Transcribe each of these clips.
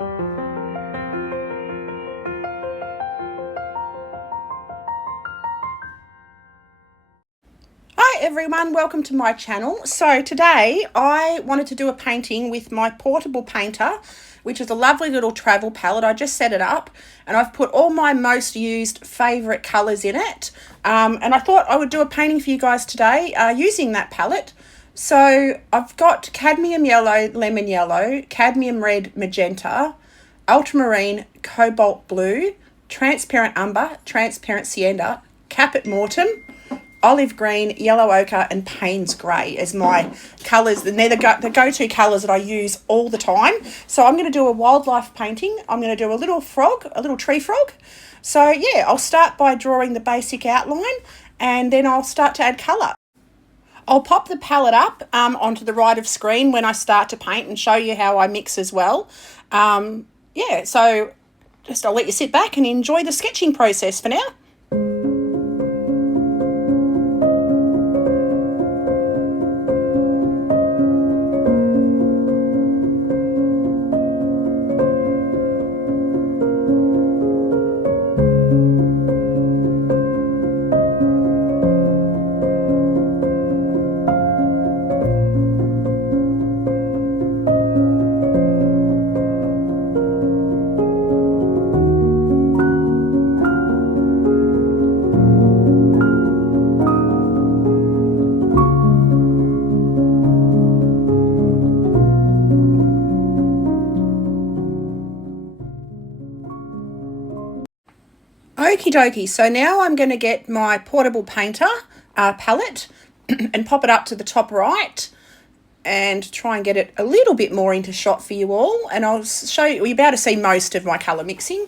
Hi everyone, welcome to my channel. So today I wanted to do a painting with my portable painter, which is a lovely little travel palette. I just set it up and I've put all my most used favourite colours in it. And I thought I would do a painting for you guys today using that palette. So I've got cadmium yellow, lemon yellow, cadmium red, magenta, ultramarine, cobalt blue, transparent umber, transparent sienna, caput mortem, olive green, yellow ochre and Payne's grey as my colours. And they're the go-to colours that I use all the time. So I'm going to do a wildlife painting. I'm going to do a little frog, a little tree frog. So yeah, I'll start by drawing the basic outline and then I'll start to add colour. I'll pop the palette up onto the right of screen when I start to paint and show you how I mix as well. Yeah, so just I'll let you sit back and enjoy the sketching process for now. Okie dokie, so now I'm going to get my portable painter palette and pop it up to the top right and try and get it a little bit more into shot for you all. And I'll show you, you'll be able to see most of my colour mixing.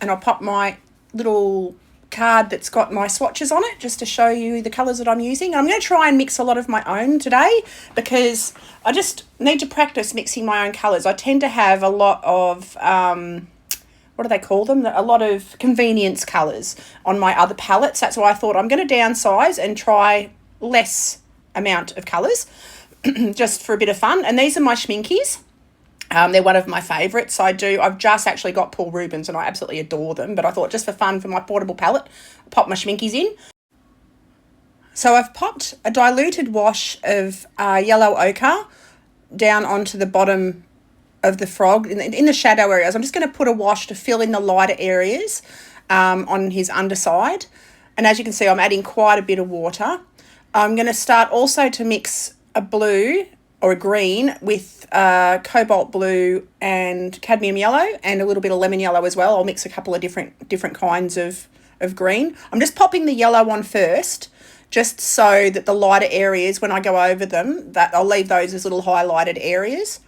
And I'll pop my little card that's got my swatches on it just to show you the colours that I'm using. I'm going to try and mix a lot of my own today because I just need to practice mixing my own colours. I tend to have a lot of what do they call them? A lot of convenience colours on my other palettes. That's why I thought I'm going to downsize and try less amount of colours just for a bit of fun. And these are my Schminkes. They're one of my favourites. I've just actually got Paul Rubens and I absolutely adore them. But I thought just for fun for my portable palette, I'll pop my Schminkes in. So I've popped a diluted wash of yellow ochre down onto the bottom of the frog in the shadow areas. I'm just going to put a wash to fill in the lighter areas on his underside. And as you can see, I'm adding quite a bit of water. I'm going to start also to mix a blue or a green with cobalt blue and cadmium yellow and a little bit of lemon yellow as well. I'll mix a couple of different kinds of green. I'm just popping the yellow on first, just so that the lighter areas, when I go over them, that I'll leave those as little highlighted areas.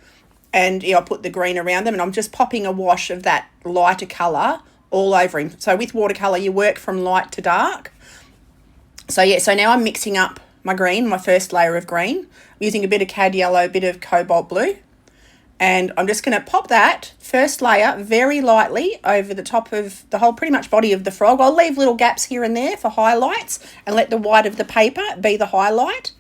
And I'll put the green around them and I'm just popping a wash of that lighter colour all over him. So with watercolour, you work from light to dark. So yeah, so now I'm mixing up my green, my first layer of green. I'm using a bit of cad yellow, a bit of cobalt blue. And I'm just going to pop that first layer very lightly over the top of the whole pretty much body of the frog. I'll leave little gaps here and there for highlights and let the white of the paper be the highlight.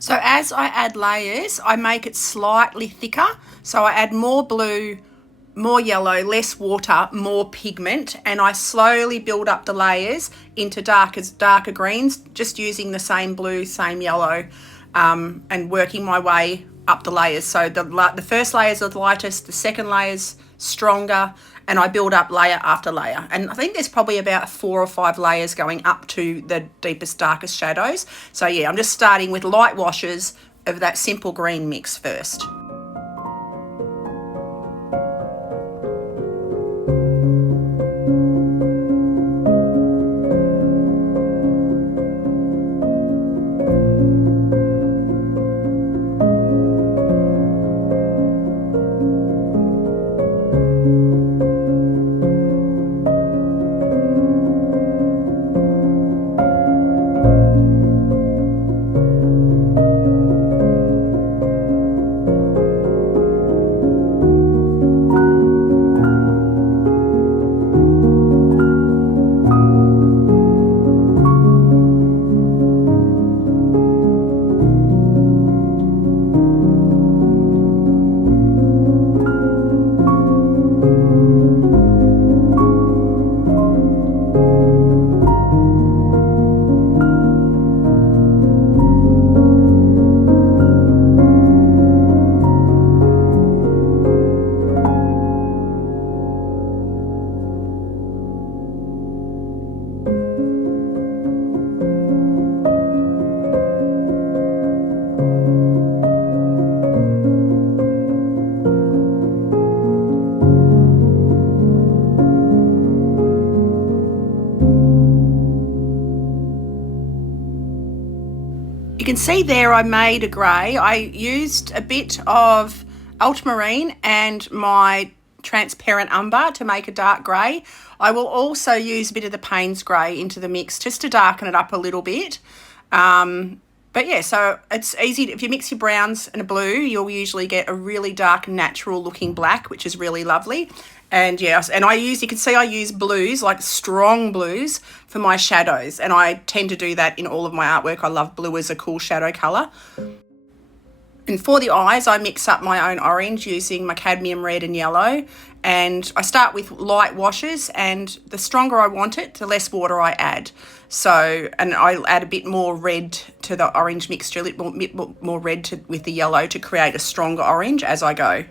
So as I add layers, I make it slightly thicker. So I add more blue, more yellow, less water, more pigment, and I slowly build up the layers into darker greens, just using the same blue, same yellow, and working my way up the layers. So the first layers are the lightest, the second layer's stronger, and I build up layer after layer. And I think there's probably about 4 or 5 layers going up to the deepest, darkest shadows. So yeah, I'm just starting with light washes of that simple green mix first. You can see there I made a grey. I used a bit of ultramarine and my transparent umber to make a dark grey. I will also use a bit of the Payne's grey into the mix just to darken it up a little bit. But yeah, so it's easy. If you mix your browns and a blue, you'll usually get a really dark, natural looking black, which is really lovely. And yes, and you can see I use blues, like strong blues, for my shadows. And I tend to do that in all of my artwork. I love blue as a cool shadow colour. And for the eyes, I mix up my own orange using my cadmium red and yellow. And I start with light washes, and the stronger I want it, the less water I add. So, and I add a bit more red to the orange mixture, a little bit more red with the yellow to create a stronger orange as I go.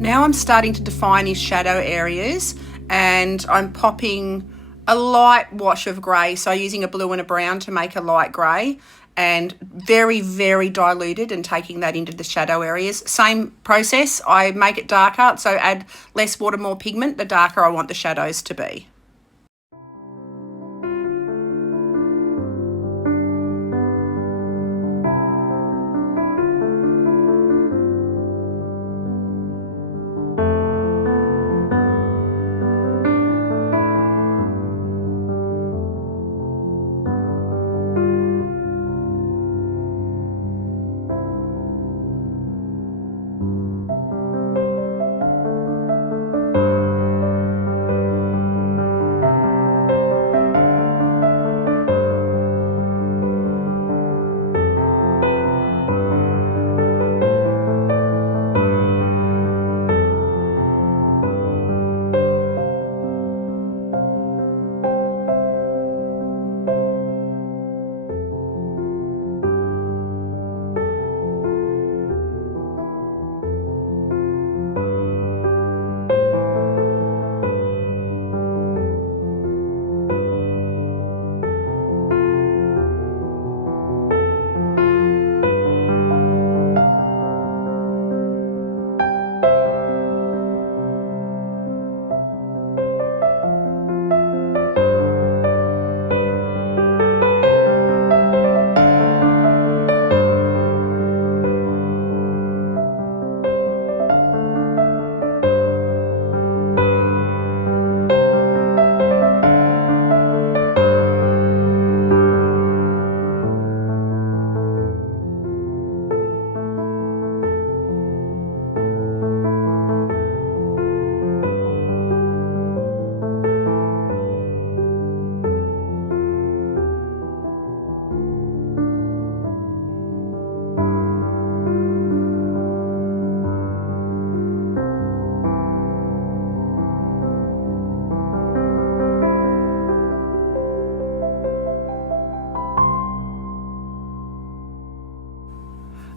Now I'm starting to define his shadow areas, and I'm popping a light wash of grey, so using a blue and a brown to make a light grey, and very, very diluted, and taking that into the shadow areas. Same process, I make it darker, so add less water, more pigment, the darker I want the shadows to be.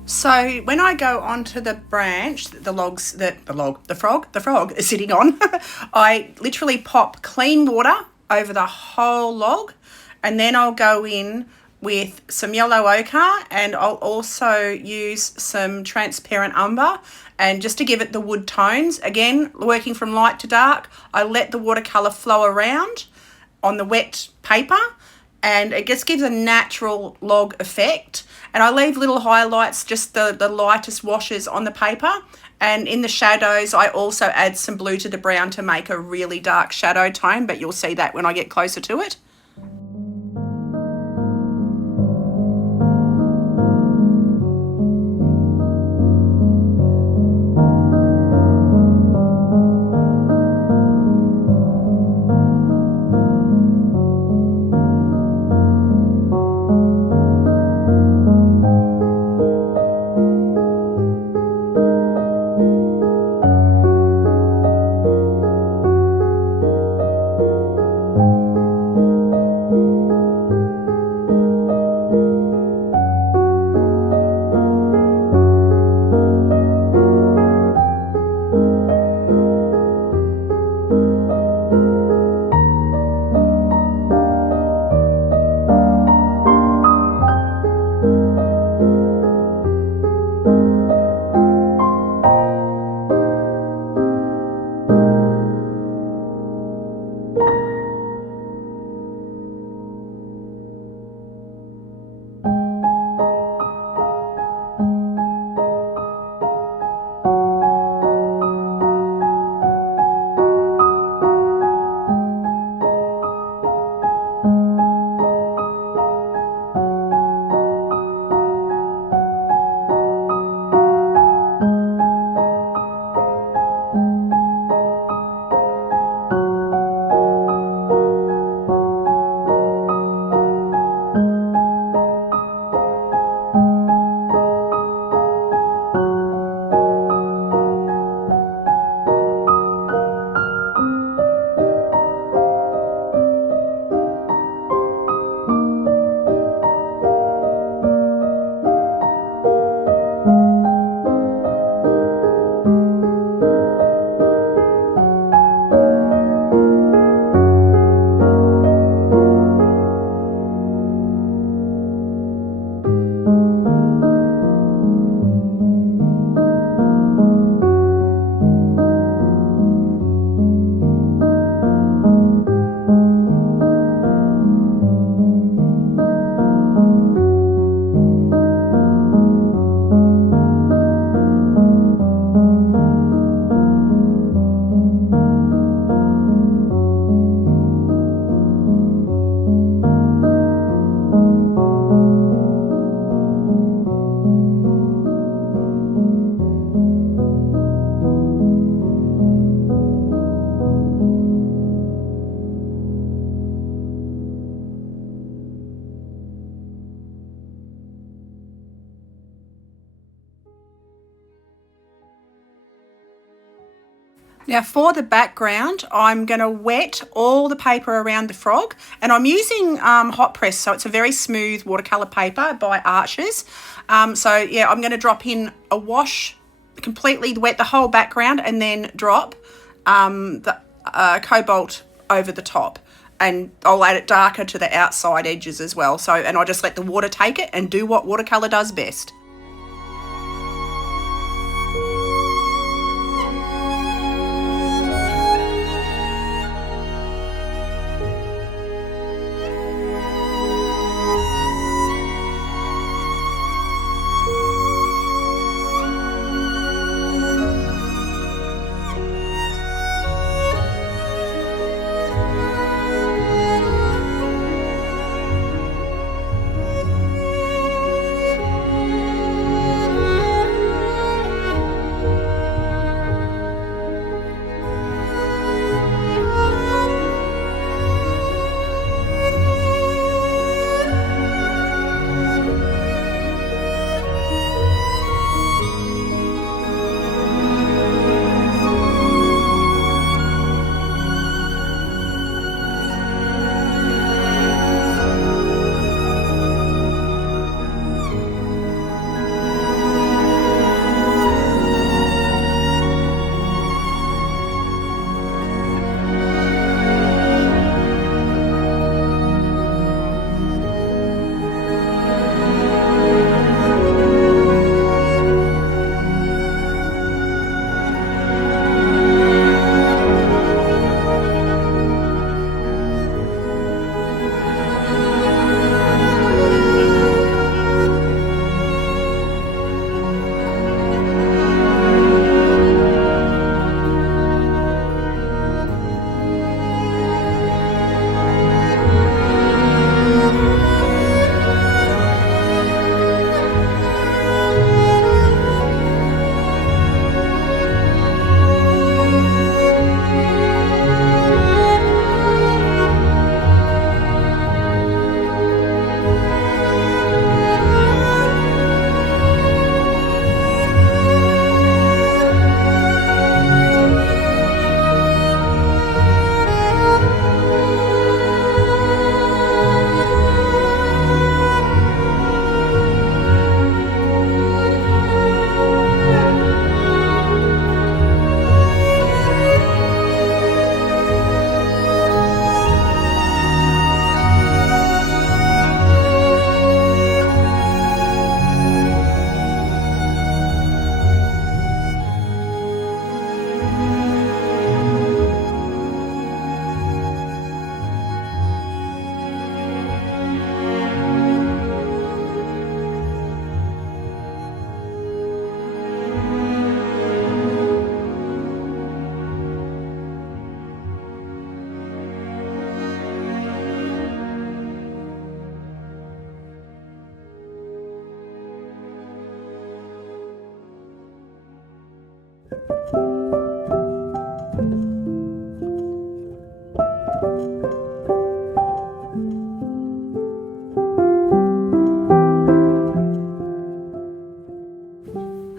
So when I go onto the branch, the frog is sitting on, I literally pop clean water over the whole log, and then I'll go in with some yellow ochre, and I'll also use some transparent umber, and just to give it the wood tones. Again, working from light to dark, I let the watercolour flow around on the wet paper, and it just gives a natural log effect. And I leave little highlights, just the lightest washes on the paper. And in the shadows, I also add some blue to the brown to make a really dark shadow tone, but you'll see that when I get closer to it. Now for the background, I'm going to wet all the paper around the frog, and I'm using hot press, so it's a very smooth watercolour paper by Arches. So yeah, I'm going to drop in a wash, completely wet the whole background, and then drop the cobalt over the top. And I'll add it darker to the outside edges as well. So, and I'll just let the water take it and do what watercolour does best.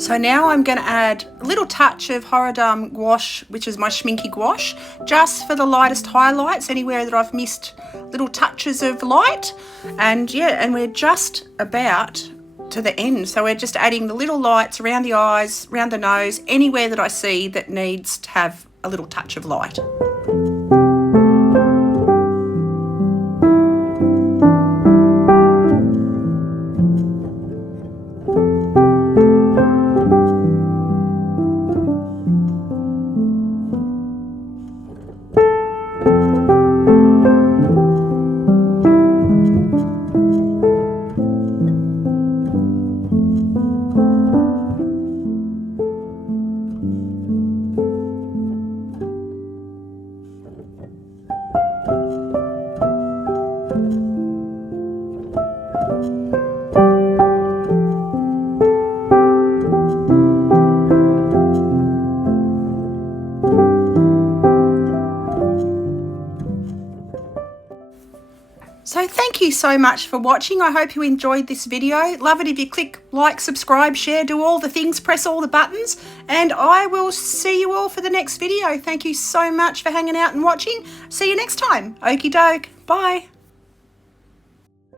So now I'm going to add a little touch of horodam gouache, which is my Schminke gouache, just for the lightest highlights, anywhere that I've missed little touches of light. And yeah, and we're just about to the end. So we're just adding the little lights around the eyes, around the nose, anywhere that I see that needs to have a little touch of light. So thank you so much for watching. I hope you enjoyed this video. Love it if you click like, subscribe, share, do all the things, press all the buttons, and I will see you all for the next video. Thank you so much for hanging out and watching. See you next time. Okie doke. Bye.